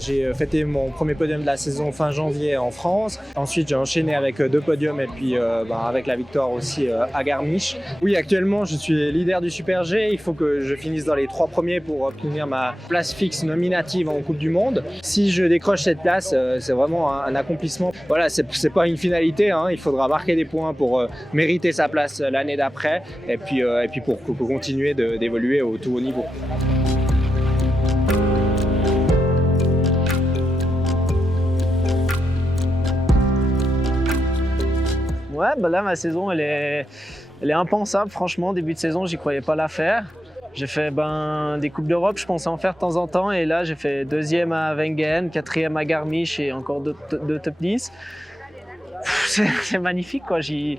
J'ai fêté mon premier podium de la saison fin janvier en France. Ensuite, j'ai enchaîné avec 2 podiums et puis avec la victoire aussi à Garmisch. Oui, actuellement, je suis leader du Super G. Il faut que je finisse dans les 3 premiers pour obtenir ma place fixe nominative en Coupe du Monde. Si je décroche cette place, c'est vraiment un accomplissement. Voilà, c'est pas une finalité, hein. Il faudra marquer des points pour mériter sa place l'année d'après et puis pour continuer d'évoluer au tout haut niveau. Ouais, bah là, ma saison, elle est impensable, franchement. Début de saison, j'y croyais pas la faire. J'ai fait des Coupes d'Europe, je pensais en faire de temps en temps. Et là, j'ai fait 2e à Wengen, 4e à Garmisch et encore 2 top 10. C'est magnifique, quoi. J'y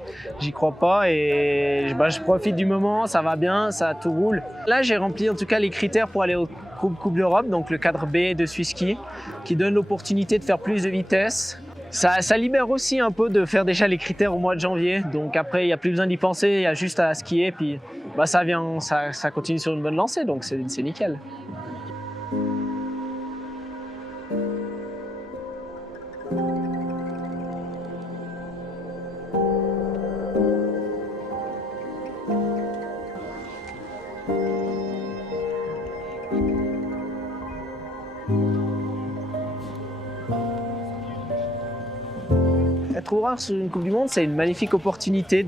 crois pas et je profite du moment, ça va bien, tout roule. Là, j'ai rempli en tout cas les critères pour aller aux Coupes d'Europe, donc le cadre B de Swisski, qui donne l'opportunité de faire plus de vitesse. Ça libère aussi un peu de faire déjà les critères au mois de janvier. Donc après, il n'y a plus besoin d'y penser, il y a juste à skier. Puis ça continue sur une bonne lancée, donc c'est nickel. Être coureur sur une Coupe du Monde, c'est une magnifique opportunité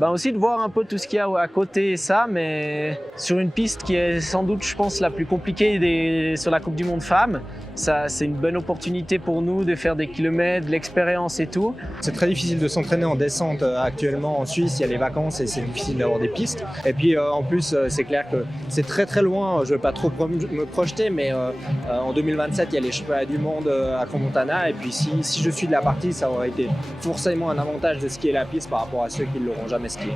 aussi de voir un peu tout ce qu'il y a à côté et ça, mais sur une piste qui est sans doute, je pense, la plus compliquée sur la Coupe du Monde femmes. C'est une bonne opportunité pour nous de faire des kilomètres, de l'expérience et tout. C'est très difficile de s'entraîner en descente actuellement en Suisse, il y a les vacances et c'est difficile d'avoir des pistes. Et puis en plus, c'est clair que c'est très loin, je ne veux pas trop me projeter, mais en 2027, il y a les championnats du monde à Crans-Montana. Et puis si je suis de la partie, ça aurait été forcément un avantage de skier la piste par rapport à ceux qui ne l'auront jamais skié.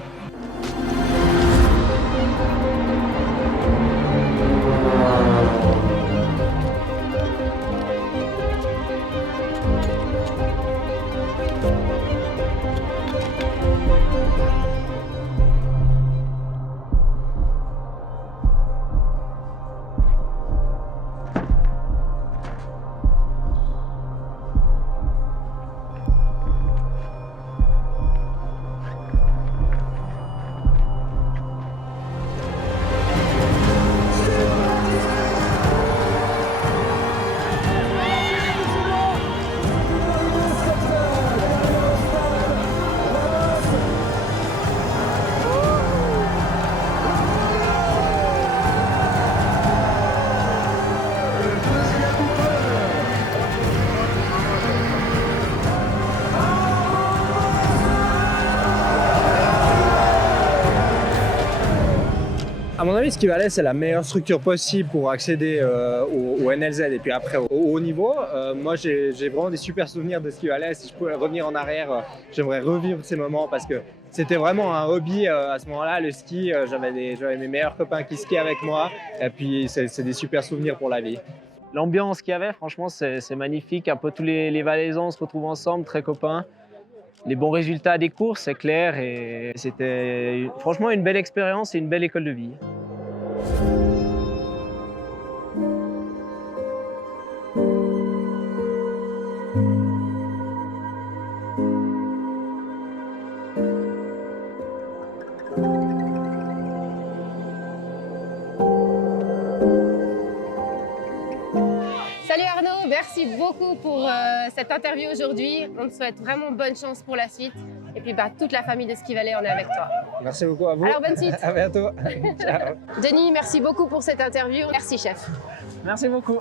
À mon avis, Ski Valley, c'est la meilleure structure possible pour accéder au NLZ et puis après au haut niveau. Moi, j'ai vraiment des super souvenirs de Ski Valley. Si je pouvais revenir en arrière, j'aimerais revivre ces moments parce que c'était vraiment un hobby à ce moment-là, le ski. J'avais mes meilleurs copains qui skiaient avec moi et puis c'est des super souvenirs pour la vie. L'ambiance qu'il y avait, franchement, c'est magnifique. Un peu tous les Valaisans se retrouvent ensemble, très copains. Les bons résultats des courses, c'est clair. Et c'était franchement une belle expérience et une belle école de vie. Salut Arnaud, merci beaucoup pour cette interview aujourd'hui. On te souhaite vraiment bonne chance pour la suite. Et puis toute la famille de Ski Valley, on est avec toi. Merci beaucoup à vous. Alors bonne suite. À bientôt. Ciao. Denis, merci beaucoup pour cette interview. Merci chef. Merci beaucoup.